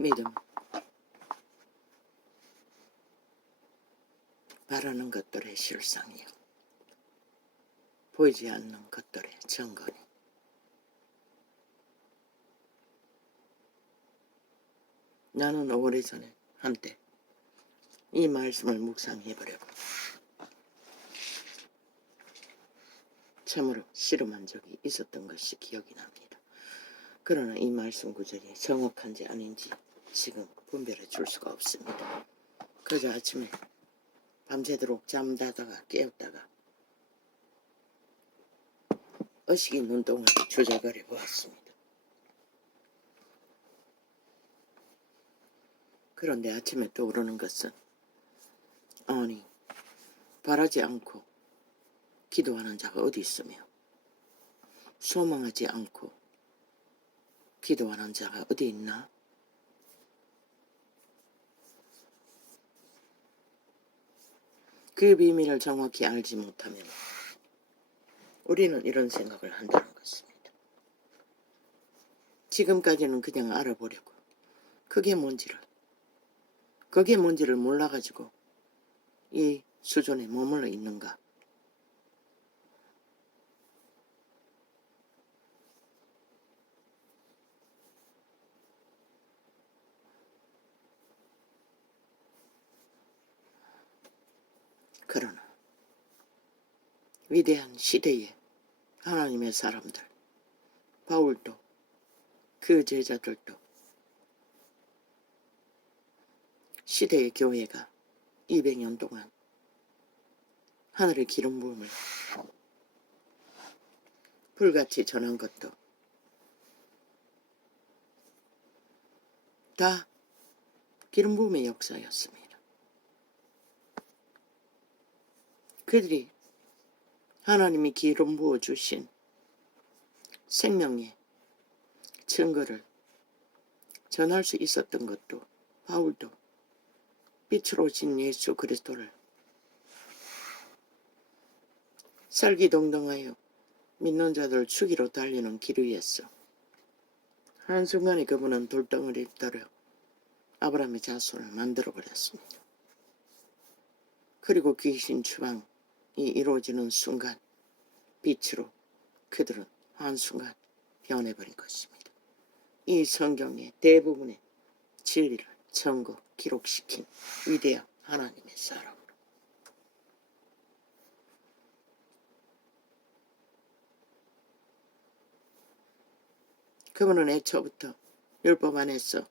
믿음, 바라는 것들의 실상이요, 보이지 않는 것들의 증거니. 나는 오래전에 한때 이 말씀을 묵상해보려고 참으로 씨름한 적이 있었던 것이 기억이 납니다. 그러나 이 말씀 구절이 정확한지 아닌지 지금 분별해 줄 수가 없습니다. 그저 아침에 밤새도록 잠자다가 깨었다가 의식이 눈동을 조작거려 보았습니다. 그런데 아침에 떠오르는 것은, 아니, 바라지 않고 기도하는 자가 어디 있으며 소망하지 않고 기도하는 자가 어디 있나? 그 비밀을 정확히 알지 못하면 우리는 이런 생각을 한다는 것입니다. 지금까지는 그냥 알아보려고 그게 뭔지를 몰라가지고 이 수준에 머물러 있는가? 그러나 위대한 시대의 하나님의 사람들, 바울도 그 제자들도 시대의 교회가 200년 동안 하늘의 기름 부음을 불같이 전한 것도 다 기름 부음의 역사였습니다. 그들이 하나님이 기름 부어 주신 생명의 증거를 전할 수 있었던 것도 바울도 빛으로 오신 예수 그리스도를 살기동동하여 믿는 자들 죽이러 달리는 길 위에서 한순간에 그분은 돌덩어리를 떨어 아브라함의 자손을 만들어버렸습니다. 그리고 귀신 추방이 이루어지는 순간 빛으로 그들은 한순간 변해버린 것입니다. 이 성경의 대부분의 진리를 전거 기록시킨 위대한 하나님의 사람으로. 그분은 애초부터 율법 안에서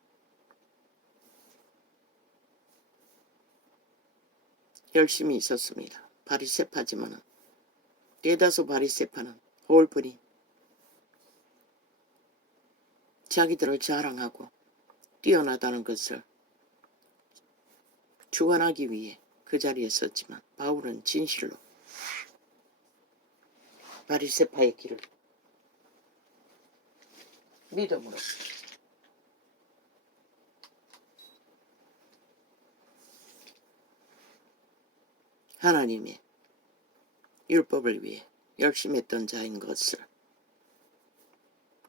열심히 있었습니다. 바리새파지만은 대다수 바리새파는 홀뿐인 자기들을 자랑하고 뛰어나다는 것을 주관하기 위해 그 자리에 섰지만 바울은 진실로 바리새파의 길을 믿음으로 하나님의 율법을 위해 열심히 했던 자인 것을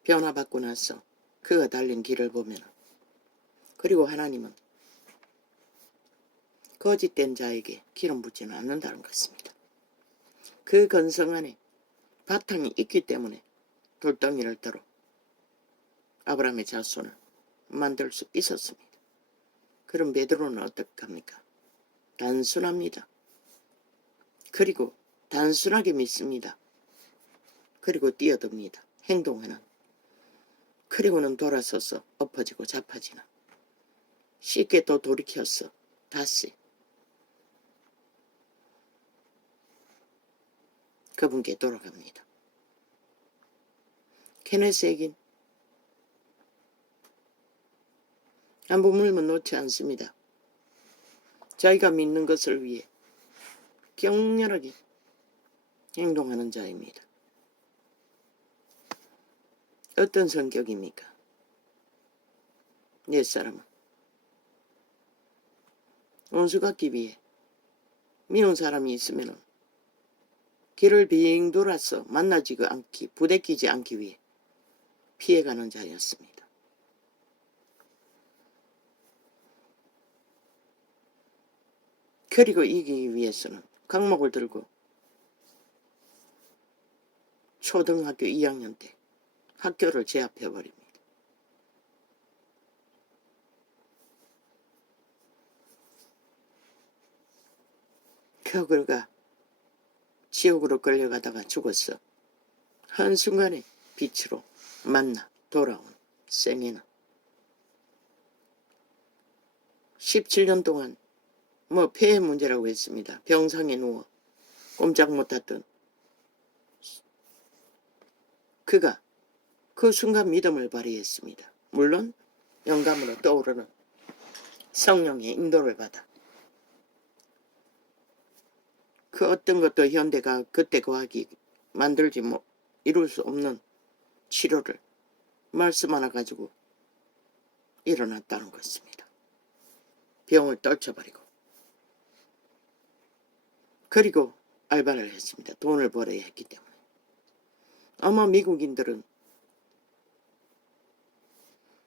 변화받고 나서 그가 달린 길을 보면, 그리고 하나님은 거짓된 자에게 기름 붓지는 않는다는 것입니다. 그 건성 안에 바탕이 있기 때문에 돌덩이를 들어 아브라함의 자손을 만들 수 있었습니다. 그럼 베드로는 어떡합니까? 단순합니다. 그리고 단순하게 믿습니다. 그리고 뛰어듭니다. 행동하는. 그리고는 돌아서서 엎어지고 자빠지는. 쉽게 또 돌이켜서 다시 그분께 돌아갑니다. 케네스에겐 한 부분을 놓지 않습니다. 자기가 믿는 것을 위해 격렬하게 행동하는 자입니다. 어떤 성격입니까? 옛사람은 원수 갖기 위해 미운 사람이 있으면 길을 빙 돌아서 부대끼지 않기 위해 피해가는 자였습니다. 그리고 이기기 위해서는 강목을 들고 초등학교 2학년 때 학교를 제압해버립니다. 그가 지옥으로 끌려가다가 죽었어. 한순간에 빛으로 만나 돌아온 세미나. 17년 동안 폐의 문제라고 했습니다. 병상에 누워 꼼짝 못했던 그가 그 순간 믿음을 발휘했습니다. 물론 영감으로 떠오르는 성령의 인도를 받아 그 어떤 것도 현대가 그때 과학이 만들지 이룰 수 없는 치료를 말씀 하나 가지고 일어났다는 것입니다. 병을 떨쳐버리고 그리고 알바를 했습니다. 돈을 벌어야 했기 때문에. 아마 미국인들은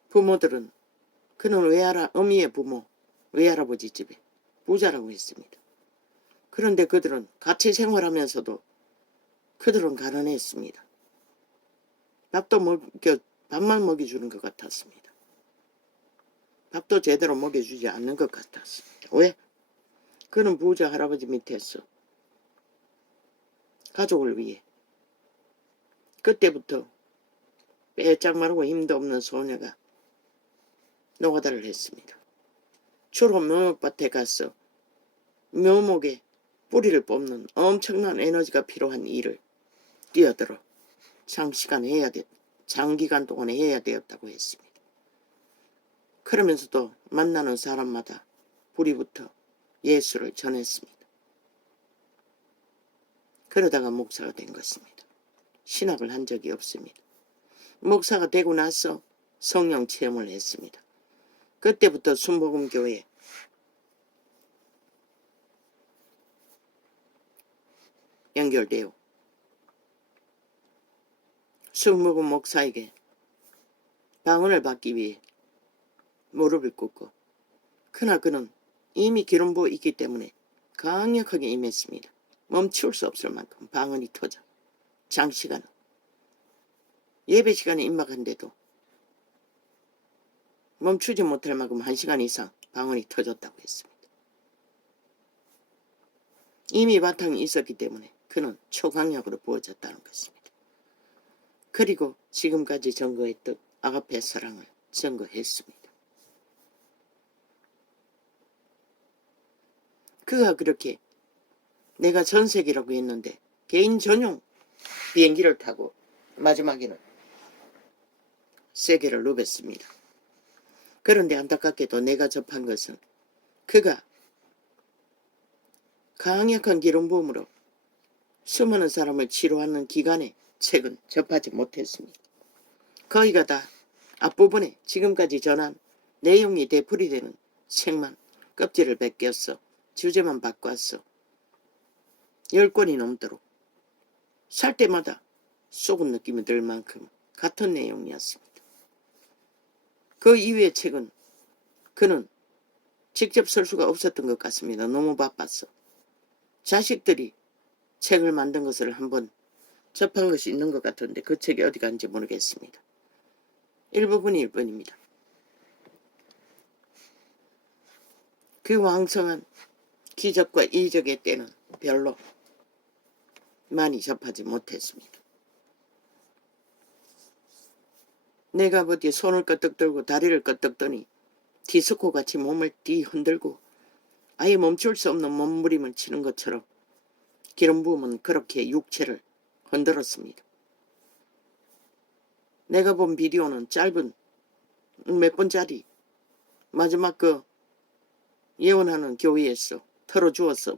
부모들은 그는 어미의 부모 외할아버지 집에 부자라고 했습니다. 그런데 그들은 같이 생활하면서도 그들은 가난했습니다. 밥만 먹여주는 것 같았습니다. 밥도 제대로 먹여주지 않는 것 같았습니다. 왜? 그는 부자 할아버지 밑에서 가족을 위해 그때부터 빼짝 마르고 힘도 없는 소녀가 노가다를 했습니다. 주로 묘목밭에 가서 묘목에 뿌리를 뽑는 엄청난 에너지가 필요한 일을 뛰어들어 장기간 동안에 해야 되었다고 했습니다. 그러면서도 만나는 사람마다 불이부터 예수를 전했습니다. 그러다가 목사가 된 것입니다. 신학을 한 적이 없습니다. 목사가 되고 나서 성령 체험을 했습니다. 그때부터 순복음교회에 연결되어 순복음 목사에게 방언을 받기 위해 무릎을 꿇고 그러나 그는 이미 기름 부어 있기 때문에 강력하게 임했습니다. 멈출 수 없을 만큼 방언이 터져 장시간 예배 시간에 임박한데도 멈추지 못할 만큼 1시간 이상 방언이 터졌다고 했습니다. 이미 바탕이 있었기 때문에 그는 초강력으로 부어졌다는 것입니다. 그리고 지금까지 증거했던 아가페 사랑을 증거했습니다. 그가 그렇게 내가 전세기라고 했는데 개인 전용 비행기를 타고 마지막에는 세계를 누볐습니다. 그런데 안타깝게도 내가 접한 것은 그가 강력한 기름 부음으로 수많은 사람을 치료하는 기간에 책은 접하지 못했습니다. 거의가 다 앞부분에 지금까지 전한 내용이 되풀이되는 책만 껍질을 벗겼어 주제만 바꿨어 10권이 넘도록 살 때마다 속은 느낌이 들 만큼 같은 내용이었습니다. 그 이후의 책은 그는 직접 쓸 수가 없었던 것 같습니다. 너무 바빴어. 자식들이 책을 만든 것을 한번 접한 것이 있는 것 같은데 그 책이 어디 간지 모르겠습니다. 일부분이 1번입니다. 그 왕성한 기적과 이적의 때는 별로 많이 접하지 못했습니다. 내가 어디 손을 끄떡 들고 다리를 끄떡 드니 디스코같이 몸을 흔들고 아예 멈출 수 없는 몸부림을 치는 것처럼 기름 부음은 그렇게 육체를 흔들었습니다. 내가 본 비디오는 짧은 몇 분짜리 마지막 그 예언하는 교회에서 털어주어서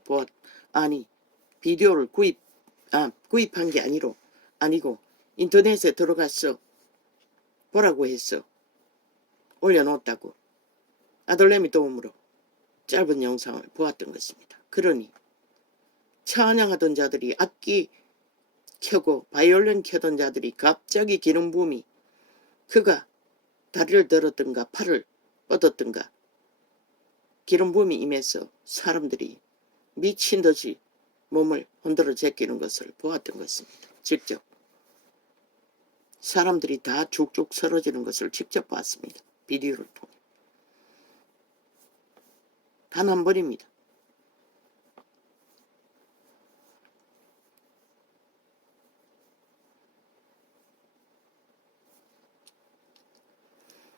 아니 비디오를 구입한 게 아니고 인터넷에 들어가서 보라고 했어. 올려놓았다고 아들내미 도움으로 짧은 영상을 보았던 것입니다. 그러니 찬양하던 자들이 악기 켜고 바이올린 켜던 자들이 갑자기 기름 부음이 그가 다리를 들었던가 팔을 뻗었던가 기름 부음이 임해서 사람들이 미친 듯이 몸을 흔들어 제끼는 것을 보았던 것입니다. 직접 사람들이 다 죽죽 쓰러지는 것을 직접 봤습니다. 비디오를 통해. 단 한 번입니다.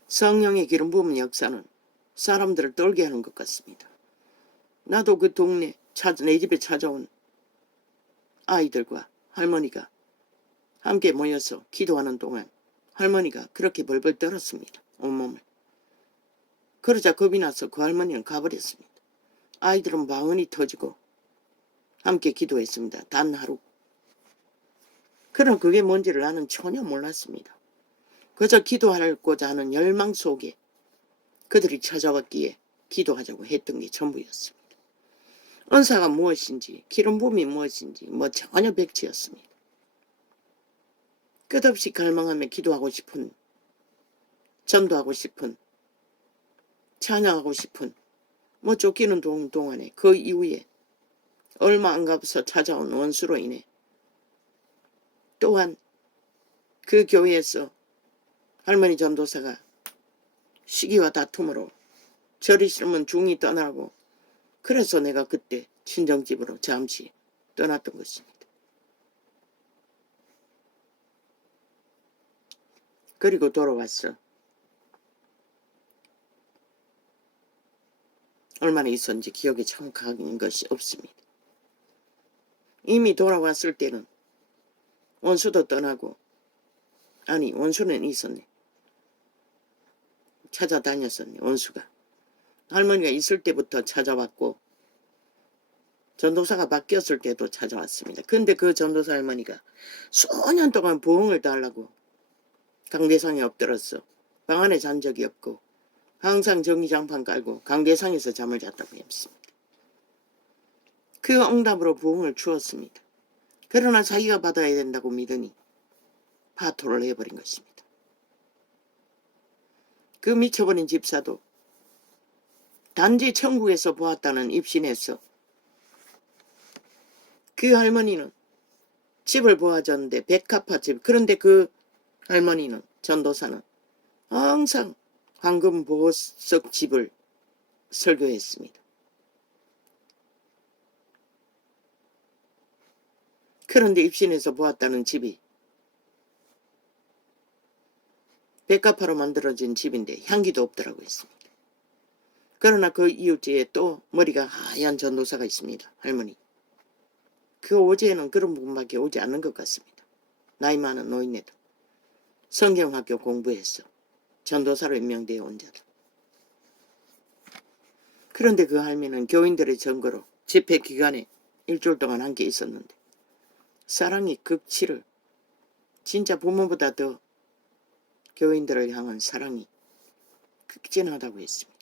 성령의 기름 부은 역사는 사람들을 떨게 하는 것 같습니다. 나도 그 동네 내 집에 찾아온 아이들과 할머니가 함께 모여서 기도하는 동안 할머니가 그렇게 벌벌 떨었습니다. 온몸을. 그러자 겁이 나서 그 할머니는 가버렸습니다. 아이들은 방언이 터지고 함께 기도했습니다. 단 하루. 그럼 그게 뭔지를 나는 전혀 몰랐습니다. 그저 기도하고자 하는 열망 속에 그들이 찾아왔기에 기도하자고 했던 게 전부였습니다. 은사가 무엇인지 기름 부음이 무엇인지 전혀 백지였습니다. 끝없이 갈망하며 기도하고 싶은, 전도하고 싶은, 찬양하고 싶은 쫓기는 동안에 그 이후에 얼마 안 가서 찾아온 원수로 인해 또한 그 교회에서 할머니 전도사가 시기와 다툼으로 절이 싫으면 중이 떠나고 그래서 내가 그때 친정집으로 잠시 떠났던 것입니다. 그리고 돌아왔어. 얼마나 있었는지 기억에 정확한 것이 없습니다. 이미 돌아왔을 때는 원수도 떠나고, 아니 원수는 있었네. 찾아다녔었네. 원수가. 할머니가 있을 때부터 찾아왔고 전도사가 바뀌었을 때도 찾아왔습니다. 근데 그 전도사 할머니가 수년 동안 부흥을 달라고 강대상에 엎드렸어. 방 안에 잔 적이 없고 항상 전기장판 깔고 강대상에서 잠을 잤다고 했습니다. 그 응답으로 부흥을 주었습니다. 그러나 자기가 받아야 된다고 믿으니 파토를 해버린 것입니다. 그 미쳐버린 집사도 단지 천국에서 보았다는 입신에서 그 할머니는 집을 보아줬는데 백합화집. 그런데 그 할머니는 전도사는 항상 황금 보석 집을 설교했습니다. 그런데 입신에서 보았다는 집이 백합화로 만들어진 집인데 향기도 없더라고 했습니다. 그러나 그 이웃집에 또 머리가 하얀 전도사가 있습니다. 할머니. 그 오지에는 그런 분밖에 오지 않는 것 같습니다. 나이 많은 노인네도. 성경학교 공부했어. 전도사로 임명되어 온 자들. 그런데 그 할머니는 교인들의 전거로 집회 기간에 일주일 동안 함께 있었는데 사랑이 극치를, 진짜 부모보다 더 교인들을 향한 사랑이 극진하다고 했습니다.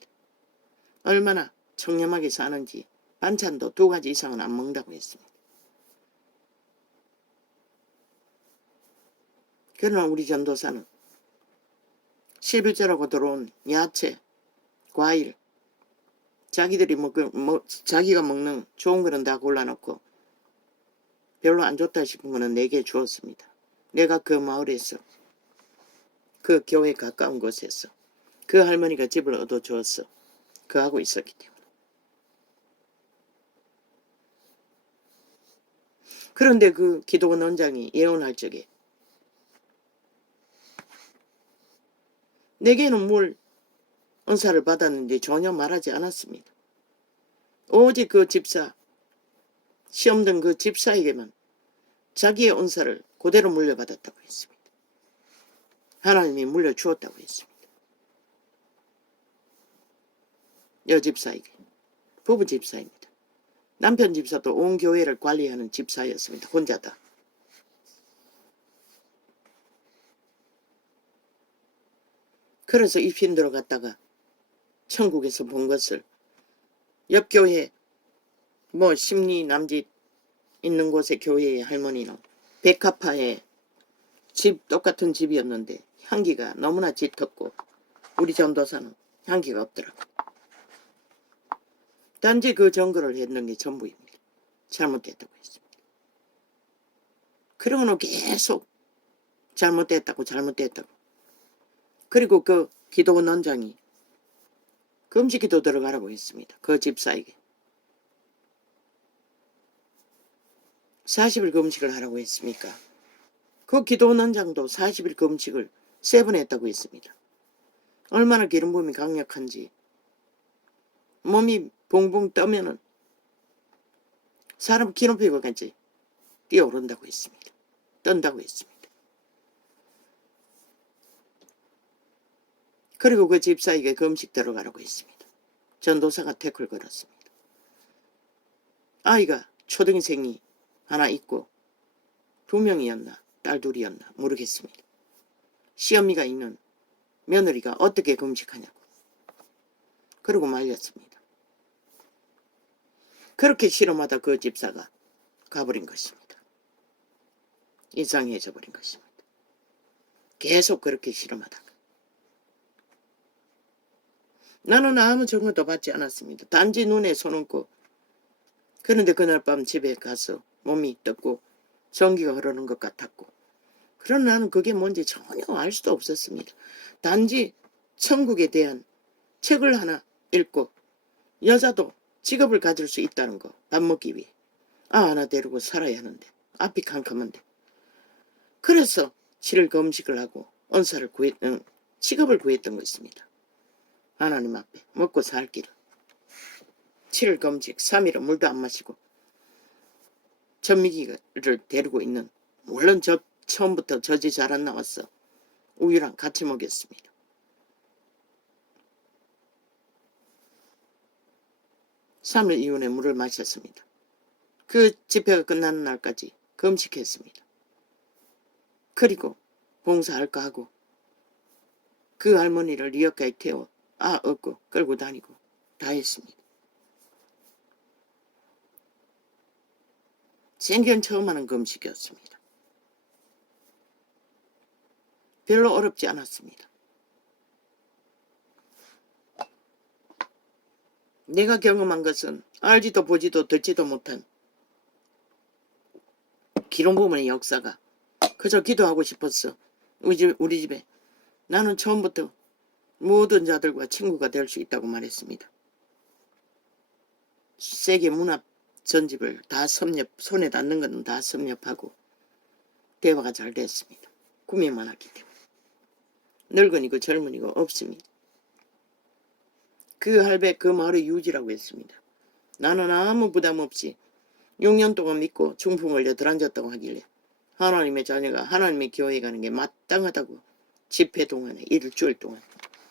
얼마나 청렴하게 사는지 반찬도 2가지 이상은 안 먹는다고 했습니다. 그러나 우리 전도사는 실비절하고 들어온 야채, 과일, 자기가 먹는 좋은 거는 다 골라놓고 별로 안 좋다 싶은 거는 내게 주었습니다. 내가 그 마을에서, 그 교회 가까운 곳에서 그 할머니가 집을 얻어주었어. 그하고 있었기 때문에. 그런데 그 기도원 원장이 예언할 적에 내게는 뭘 은사를 받았는지 전혀 말하지 않았습니다. 오직 그 집사, 시험 든 그 집사에게만 자기의 은사를 그대로 물려받았다고 했습니다. 하나님이 물려주었다고 했습니다. 여집사에게, 부부 집사입니다. 남편 집사도 온 교회를 관리하는 집사였습니다. 혼자다. 그래서 입신 들어갔다가 천국에서 본 것을 옆 교회 심리 남짓 있는 곳의 교회의 할머니는 백합화에 집 똑같은 집이었는데 향기가 너무나 짙었고 우리 전도사는 향기가 없더라고요. 단지 그 전거를 했는 게 전부입니다. 잘못됐다고 했습니다. 그러고는 계속 잘못됐다고. 그리고 그 기도원 원장이 금식기도 들어가라고 했습니다. 그 집사에게 40일 금식을 하라고 했습니까? 그 기도원 원장도 40일 금식을 3번 했다고 했습니다. 얼마나 기름붐이 강력한지 몸이 붕붕 떠면은 사람 키 높이고까지 뛰어오른다고 했습니다. 떤다고 했습니다. 그리고 그 집사에게 금식 들어가라고 했습니다. 전도사가 태클 걸었습니다. 아이가 초등생이 하나 있고 2명이었나 딸 2이었나 모르겠습니다. 시어미가 있는 며느리가 어떻게 금식하냐고. 그러고 말렸습니다. 그렇게 실험하다 그 집사가 가버린 것입니다. 이상해져 버린 것입니다. 계속 그렇게 실험하다가. 나는 아무 증거도 받지 않았습니다. 단지 눈에 손 얹고. 그런데 그날 밤 집에 가서 몸이 떴고 전기가 흐르는 것 같았고. 그러나 나는 그게 뭔지 전혀 알 수도 없었습니다. 단지 천국에 대한 책을 하나 읽고 여자도 직업을 가질 수 있다는 거, 밥 먹기 위해 하나 데리고 살아야 하는데 앞이 캄캄한데. 그래서 7일 금식을 하고 직업을 구했던 것입니다. 하나님 앞에 먹고 살 길을. 7일 금식 3일은 물도 안 마시고 전미기를 데리고 있는, 물론 처음부터 젖이 잘 안 나왔어. 우유랑 같이 먹였습니다. (3일) 이후에 물을 마셨습니다. 그 집회가 끝나는 날까지 금식했습니다. 그리고 봉사할까 하고 그 할머니를 리어카에 태워 업고 끌고 다니고 다 했습니다. 생전 처음 하는 금식이었습니다. 별로 어렵지 않았습니다. 내가 경험한 것은 알지도 보지도 듣지도 못한 기름 부음의 역사가 그저 기도하고 싶었어. 우리 집에 나는 처음부터 모든 자들과 친구가 될 수 있다고 말했습니다. 세계 문화 전집을 다 손에 닿는 것은 다 섭렵하고 대화가 잘 됐습니다. 꿈이 많았기 때문에. 늙은이고 젊은이고 없습니다. 그 할배 그 말의 유지라고 했습니다. 나는 아무 부담 없이 6년 동안 믿고 중풍 걸려 들앉았다고 하길래 하나님의 자녀가 하나님의 교회에 가는 게 마땅하다고 집회 동안에 일주일 동안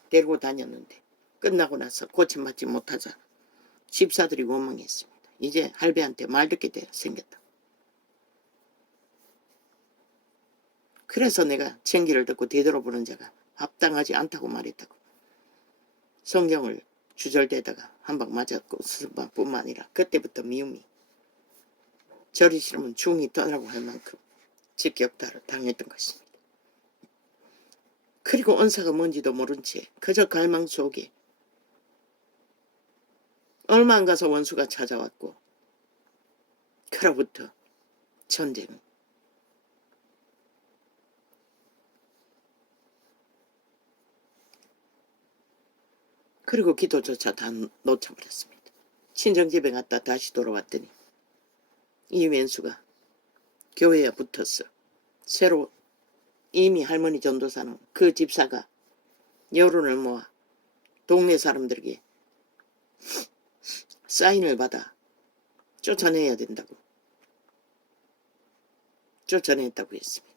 데리고 다녔는데 끝나고 나서 고침받지 못하자 집사들이 원망했습니다. 이제 할배한테 말 듣게 생겼다. 그래서 내가 청기를 듣고 되돌아보는 자가 합당하지 않다고 말했다고. 성경을 주절대다가 한 방 맞았고 뿐만 아니라 그때부터 미움이 저리 싫으면 중이 떠나라고 할 만큼 직격탄을 당했던 것입니다. 그리고 은사가 뭔지도 모른 채 그저 갈망 속에 얼마 안 가서 원수가 찾아왔고 그로부터 전쟁은 그리고 기도조차 다 놓쳐버렸습니다. 친정집에 갔다 다시 돌아왔더니 이 왼수가 교회에 붙었어. 새로 이미 할머니 전도사는 그 집사가 여론을 모아 동네 사람들에게 사인을 받아 쫓아내야 된다고 쫓아냈다고 했습니다.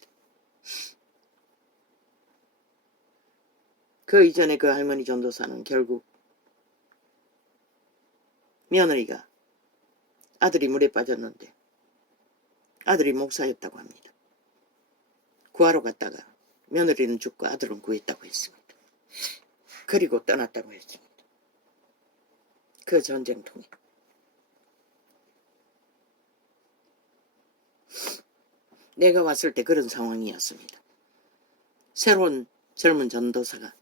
그 이전에 그 할머니 전도사는 결국 며느리가 아들이 물에 빠졌는데 아들이 목사였다고 합니다. 구하러 갔다가 며느리는 죽고 아들은 구했다고 했습니다. 그리고 떠났다고 했습니다. 그 전쟁통에. 내가 왔을 때 그런 상황이었습니다. 새로운 젊은 전도사가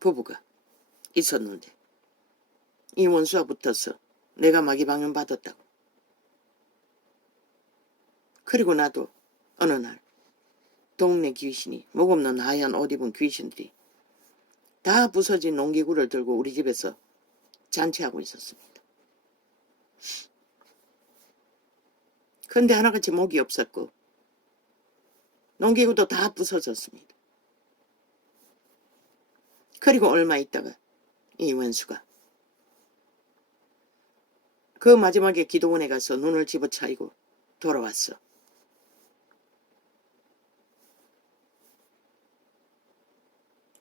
부부가 있었는데 이 원수와 붙어서 내가 마귀 방언 받았다고 그리고 나도 어느 날 동네 귀신이, 목없는 하얀 옷 입은 귀신들이 다 부서진 농기구를 들고 우리 집에서 잔치하고 있었습니다. 근데 하나같이 목이 없었고 농기구도 다 부서졌습니다. 그리고 얼마 있다가 이 원수가 그 마지막에 기도원에 가서 눈을 집어차이고 돌아왔어.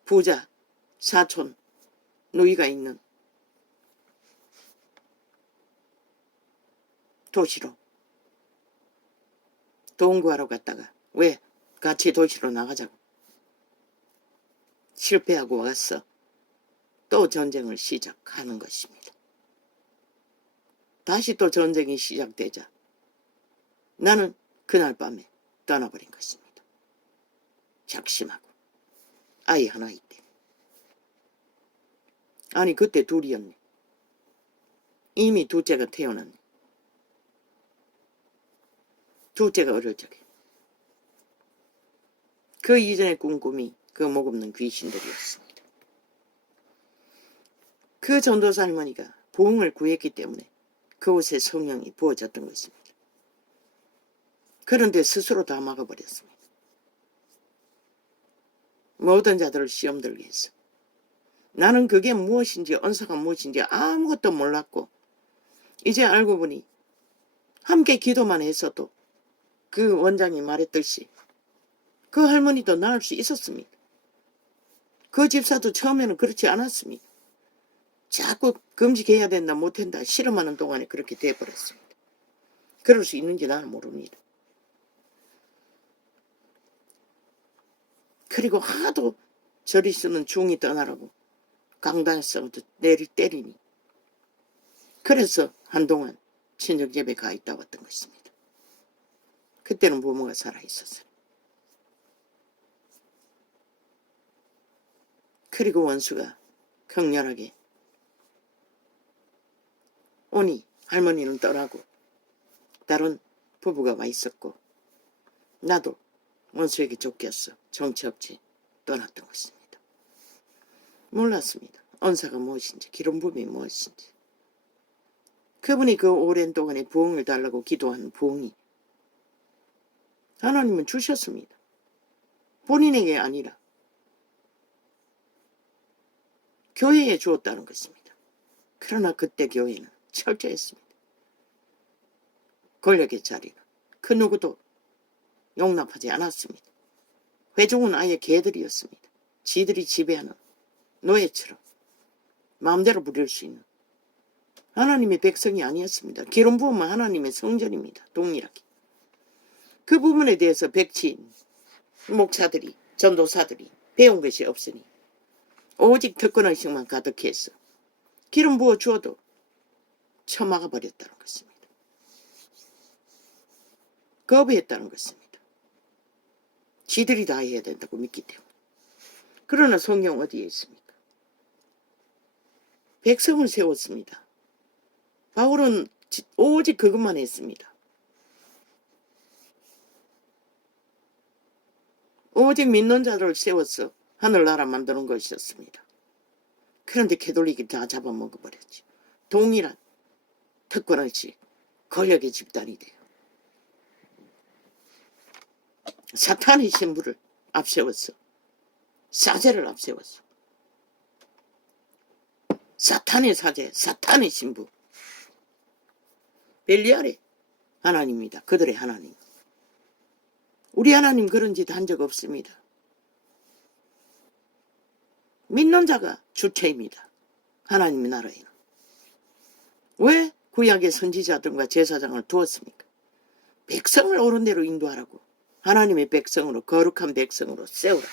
부자 사촌 누이가 있는 도시로 돈 구하러 갔다가 왜 같이 도시로 나가자고 실패하고 왔어. 또 전쟁을 시작하는 것입니다. 다시 또 전쟁이 시작되자 나는 그날 밤에 떠나버린 것입니다. 작심하고 아이 하나 있대. 아니 그때 둘이었네. 이미 둘째가 태어났네. 둘째가 어릴 적에. 그 이전의 꿈꿈이 그 목없는 귀신들이었습니다. 그 전도사 할머니가 부흥을 구했기 때문에 그곳에 성령이 부어졌던 것입니다. 그런데 스스로 다 막아버렸습니다. 모든 자들을 시험 들게 했어. 나는 그게 무엇인지 언사가 무엇인지 아무것도 몰랐고 이제 알고 보니 함께 기도만 했어도 그 원장이 말했듯이 그 할머니도 나을 수 있었습니다. 그 집사도 처음에는 그렇지 않았습니다. 자꾸 금식해야 된다 못한다 실험하는 동안에 그렇게 돼버렸습니다. 그럴 수 있는지 나는 모릅니다. 그리고 하도 저리 쓰는 중이 떠나라고 강단에서 때리니 그래서 한동안 친정집에 가 있다 왔던 것입니다. 그때는 부모가 살아있었어요. 그리고 원수가 격렬하게 오니 할머니는 떠나고 다른 부부가 와 있었고 나도 원수에게 쫓겼어. 정처 없이 떠났던 것입니다. 몰랐습니다. 언사가 무엇인지 기름부음이 무엇인지. 그분이 그 오랜 동안에 부흥을 달라고 기도한 부흥이 하나님은 주셨습니다. 본인에게 아니라 교회에 주었다는 것입니다. 그러나 그때 교회는 철저했습니다. 권력의 자리는 그 누구도 용납하지 않았습니다. 회중은 아예 개들이었습니다. 지들이 지배하는 노예처럼 마음대로 부릴 수 있는 하나님의 백성이 아니었습니다. 기름 부음은 하나님의 성전입니다. 동일하게. 그 부분에 대해서 백치인 목사들이 전도사들이 배운 것이 없으니 오직 특권의식만 가득해서 기름 부어 주어도 처막아 버렸다는 것입니다. 거부했다는 것입니다. 지들이 다 해야 된다고 믿기 때문에. 그러나 성경 어디에 있습니까? 백성을 세웠습니다. 바울은 오직 그것만 했습니다. 오직 믿는 자를 세워서 하늘나라 만드는 것이었습니다. 그런데 캐톨릭이 다 잡아먹어버렸죠. 동일한 특권의식, 권력의 집단이 돼요. 사탄의 신부를 앞세웠어. 사제를 앞세웠어. 사탄의 사제, 사탄의 신부. 벨리알의 하나님입니다. 그들의 하나님. 우리 하나님 그런 짓 한 적 없습니다. 믿는 자가 주체입니다. 하나님의 나라에는. 왜 구약의 선지자들과 제사장을 두었습니까? 백성을 옳은 대로 인도하라고. 하나님의 백성으로, 거룩한 백성으로 세우라.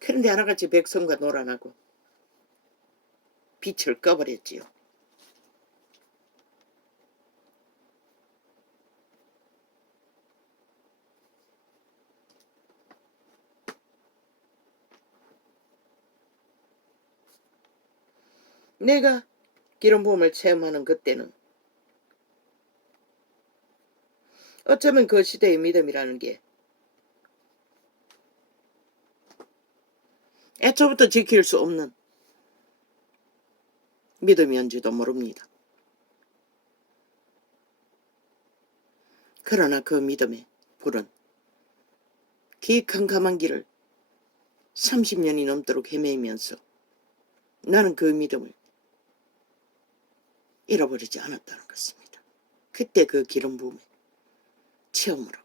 그런데 하나같이 백성과 놀아나고 빛을 꺼버렸지요. 내가 기름 부음을 체험하는 그때는 어쩌면 그 시대의 믿음이라는 게 애초부터 지킬 수 없는 믿음이었는지도 모릅니다. 그러나 그 믿음의 불은 캄캄한 길을 30년이 넘도록 헤매면서 나는 그 믿음을 잃어버리지 않았다는 것입니다. 그때 그 기름 부음의 체험으로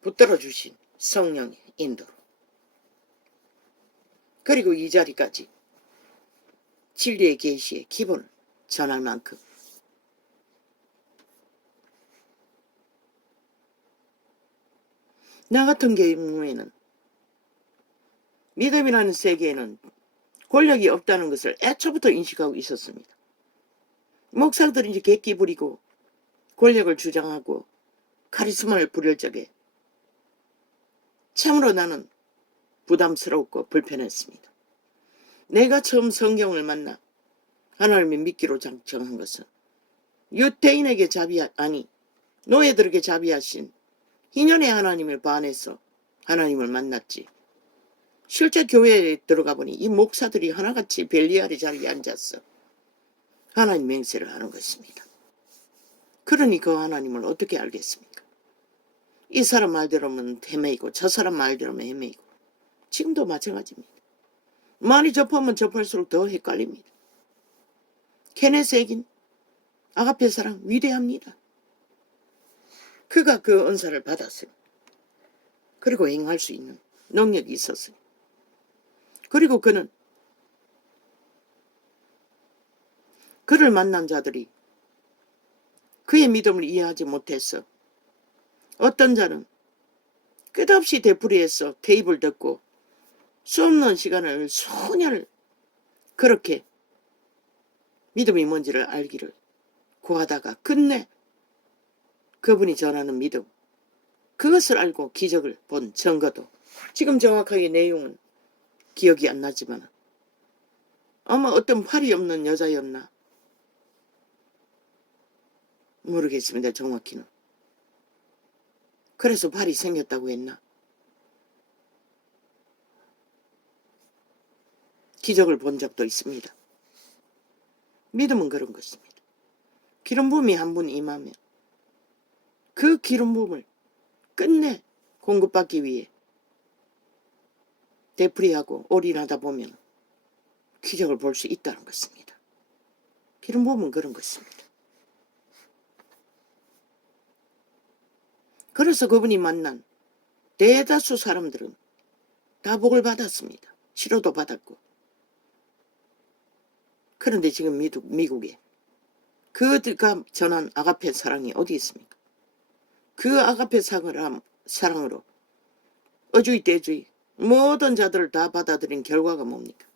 붙들어 주신 성령의 인도로, 그리고 이 자리까지 진리의 계시의 기본을 전할 만큼 나 같은 경우에는 믿음이라는 세계에는 권력이 없다는 것을 애초부터 인식하고 있었습니다. 목사들이 이제 객기 부리고 권력을 주장하고 카리스마를 부릴 적에 참으로 나는 부담스럽고 불편했습니다. 내가 처음 성경을 만나 하나님을 믿기로 작정한 것은 유대인에게 노예들에게 자비하신 희년의 하나님을 반해서 하나님을 만났지. 실제 교회에 들어가 보니 이 목사들이 하나같이 벨리알의 자리에 앉아서 하나님 맹세를 하는 것입니다. 그러니 그 하나님을 어떻게 알겠습니까? 이 사람 말대로면 헤매이고 저 사람 말대로면 헤매이고, 지금도 마찬가지입니다. 많이 접하면 접할수록 더 헷갈립니다. 케네스에겐 아가페 사랑 위대합니다. 그가 그 은사를 받았어요. 그리고 행할 수 있는 능력이 있었어요. 그리고 그는 그를 만난 자들이 그의 믿음을 이해하지 못해서 어떤 자는 끝없이 되풀이해서 테이블 듣고 수없는 시간을 수년을 그렇게 믿음이 뭔지를 알기를 구하다가 끝내 그분이 전하는 믿음, 그것을 알고 기적을 본 증거도 지금 정확하게 내용은 기억이 안 나지만 아마 어떤 팔이 없는 여자였나 모르겠습니다. 정확히는. 그래서 팔이 생겼다고 했나? 기적을 본 적도 있습니다. 믿음은 그런 것입니다. 기름 부음이 한 분 임하면 그 기름 부음을 끝내 공급받기 위해 되풀이하고 올인하다 보면 기적을 볼 수 있다는 것입니다. 기름 부음은 그런 것입니다. 그래서 그분이 만난 대다수 사람들은 다 복을 받았습니다. 치료도 받았고. 그런데 지금 미국에 그들과 전한 아가페 사랑이 어디 있습니까? 그 아가페 사랑으로 어주의 떼주의 모든 자들을 다 받아들인 결과가 뭡니까?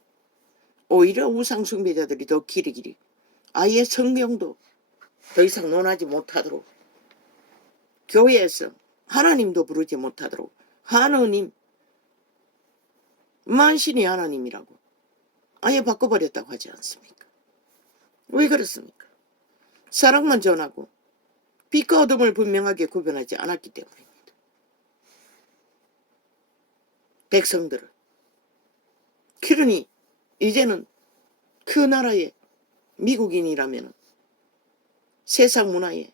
오히려 우상 숭배자들이 더 길이길이 아예 성경도 더 이상 논하지 못하도록, 교회에서 하나님도 부르지 못하도록 하느님, 만신이 하나님이라고 아예 바꿔버렸다고 하지 않습니까? 왜 그렇습니까? 사랑만 전하고 빛과 어둠을 분명하게 구분하지 않았기 때문입니다. 백성들을. 그러니 이제는 그 나라의 미국인이라면 세상 문화에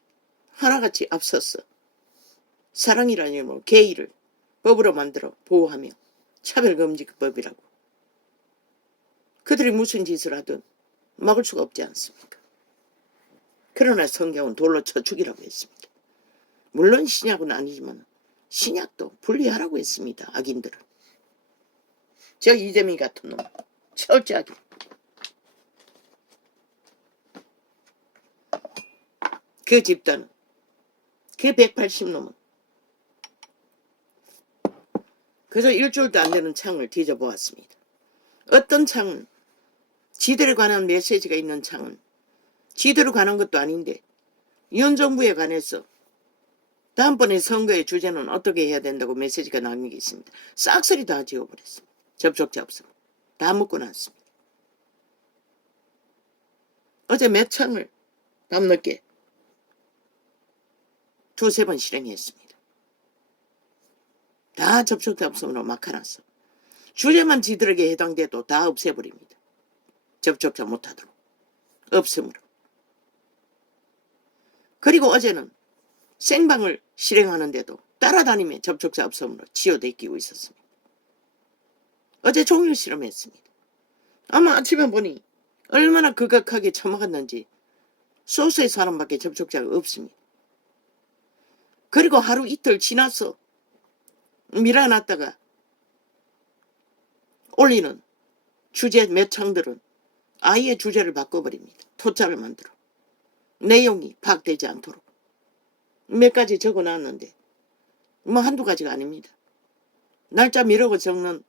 하나같이 앞서서 사랑이라는 이름으로 게이를 법으로 만들어 보호하며 차별금지법이라고 그들이 무슨 짓을 하든 막을 수가 없지 않습니까? 그러나 성경은 돌로 쳐 죽이라고 했습니다. 물론 신약은 아니지만 신약도 분리하라고 했습니다. 악인들은. 저 이재미 같은 놈 철저하게. 그 집단은, 그 180놈은 그저 일주일도 안 되는 창을 뒤져보았습니다. 어떤 창은 지들에 관한 메시지가 있는 창은 지대로 가는 것도 아닌데 윤 정부에 관해서 다음번에 선거의 주제는 어떻게 해야 된다고 메시지가 나온 게 있습니다. 싹쓸이 다 지워버렸습니다. 접촉자 없음. 다 묻고 났습니다. 어제 몇 창을 밤늦게 두세 번 실행했습니다. 다 접촉자 없음으로 막아놨어. 주제만 지들에게 해당돼도 다 없애버립니다. 접촉자 못하도록. 없음으로. 그리고 어제는 생방을 실행하는데도 따라다니며 접촉자 없음으로 치어대끼고 있었습니다. 어제 종일 실험했습니다. 아마 아침에 보니 얼마나 극악하게 처먹었는지 소수의 사람밖에 접촉자가 없습니다. 그리고 하루 이틀 지나서 밀어놨다가 올리는 주제 몇 창들은 아예 주제를 바꿔버립니다. 토자를 만들어. 내용이 파악되지 않도록. 몇 가지 적어놨는데 뭐 한두 가지가 아닙니다. 날짜 미루고 적는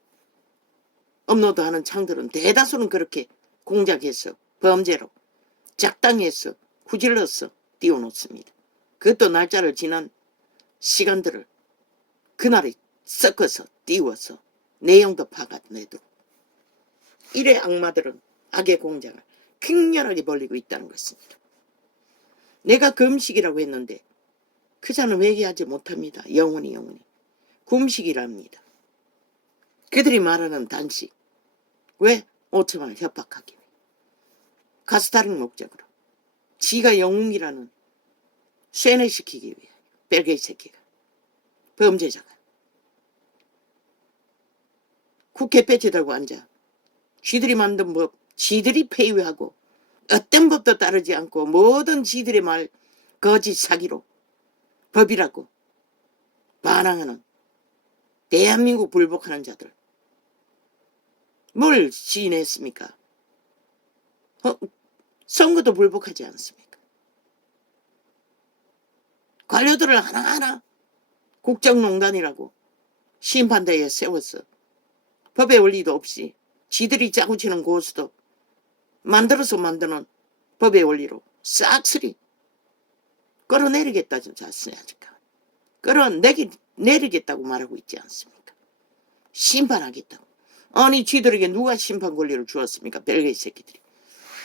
업로드하는 창들은 대다수는 그렇게 공작해서 범죄로 작당해서 구질러서 띄워놓습니다. 그것도 날짜를 지난 시간들을 그날에 섞어서 띄워서 내용도 파악내도록. 이래 악마들은 악의 공작을 격렬하게 벌리고 있다는 것입니다. 내가 금식이라고 했는데 그 자는 회개하지 못합니다. 영원히 금식이랍니다. 그들이 말하는 단식. 왜? 5천만을 협박하기 위해. 가스타링 목적으로. 지가 영웅이라는 쇠뇌시키기 위해. 뺄개이 새끼가. 범죄자가. 국회 배지 들고 앉아. 쥐들이 만든 법, 쥐들이 폐위하고 어떤 법도 따르지 않고 모든 쥐들의 말 거짓 사기로 법이라고 반항하는 대한민국 불복하는 자들. 뭘 시인했습니까? 선거도 불복하지 않습니까? 관료들을 하나하나 국정농단이라고 심판대에 세워서 법의 원리도 없이 지들이 짜고 치는 고수도 만들어서 만드는 법의 원리로 싹쓸이 끌어내리겠다 좀 잤으니까. 끌어내리겠다고 말하고 있지 않습니까? 심판하겠다고. 아니 쥐들에게 누가 심판 권리를 주었습니까? 벨게이 새끼들이.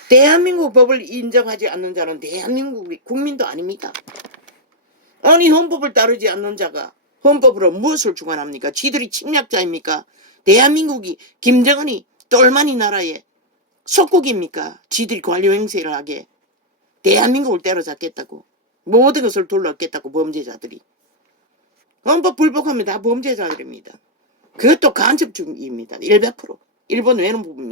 대한민국 법을 인정하지 않는 자는 대한민국 국민도 아닙니다. 아니 헌법을 따르지 않는 자가 헌법으로 무엇을 주관합니까? 쥐들이 침략자입니까? 대한민국이 김정은이 똘마니 나라의 속국입니까? 쥐들이 관료 행세를 하게 대한민국을 때려잡겠다고 모든 것을 둘러얻겠다고 범죄자들이. 헌법 불복하면 다 범죄자들입니다. 그것도 간첩 중입니다. 100%. 일본 외무부이